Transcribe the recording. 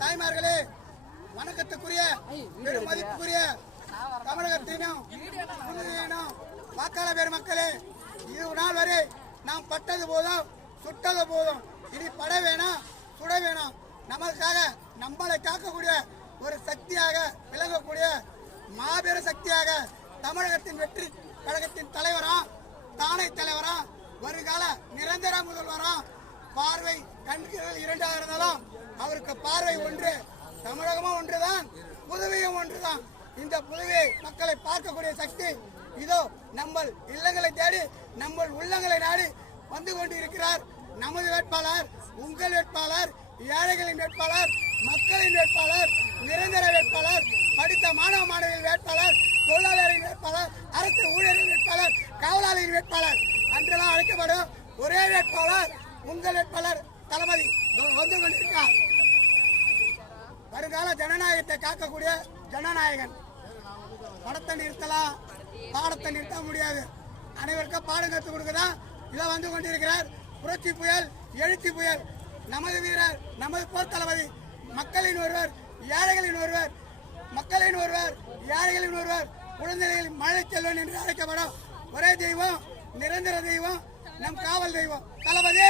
தாய்மார்களே, வணக்கத்துக்குரிய பெருமதிப்புக்குரிய தமிழகத்தினும் வாக்காளர் பெருமக்களே, இது நாள் வரை நாம் பட்டது போதும் சுட்டது போதும், இனி பட வேணாம் சுட வேணாம். நமக்காக நம்மளை காக்கக்கூடிய ஒரு சக்தியாக விளங்கக்கூடிய மாபெரும் சக்தியாக தமிழகத்தின் வெற்றி கழகத்தின் தலைவரா, தானை தலைவரா, வருங்கால நிரந்தர முதல்வரா, பார்வை கண்கள் இரண்டாக இருந்தாலும் அவருக்கு பார்வை ஒன்று, தமிழகமும் ஒன்றுதான், புதுவையும் ஒன்றுதான். இந்த புதுவை மக்களை பார்க்கக்கூடிய சக்தி இதோ நம்ம இல்லங்களை தேடி நம்ம உள்ளங்களை நாடி வந்து கொண்டிருக்கிறார். நமது வேட்பாளர், உங்கள் வேட்பாளர், ஏழைகளின் வேட்பாளர், மக்களின் வேட்பாளர், நிரந்தர வேட்பாளர், படித்த மாணவ மாணவியின் வேட்பாளர், தொழிலாளரின் வேட்பாளர், அரசு ஊழியரின் வேட்பாளர், காவலாளியின் வேட்பாளர் அன்றெல்லாம் அழைக்கப்படும் ஒரே வேட்பாளர் உங்கள் வேட்பாளர் தளபதி வந்து கொண்டிருக்கிறார். வருங்கால ஜனநாயகத்தை காக்கக்கூடிய ஜனநாயகன். படத்தை நிறுத்தலாம், பாடத்தை நிறுத்த முடியாது. அனைவருக்கும் பாடம் கற்றுக் கொடுக்கதான் இதை வந்து கொண்டிருக்கிறார். புரட்சி புயல், எழுச்சி புயல், நமது வீரர், நமது போர் தளபதி, மக்களின் ஒருவர், ஏழைகளின் ஒருவர், மக்களின் ஒருவர், ஏழைகளின் ஒருவர், குழந்தைகளின் மழை செல்வன் என்று அழைக்கப்படும் ஒரே தெய்வம், நிரந்தர தெய்வம், நம் காவல் தெய்வம் தளபதி.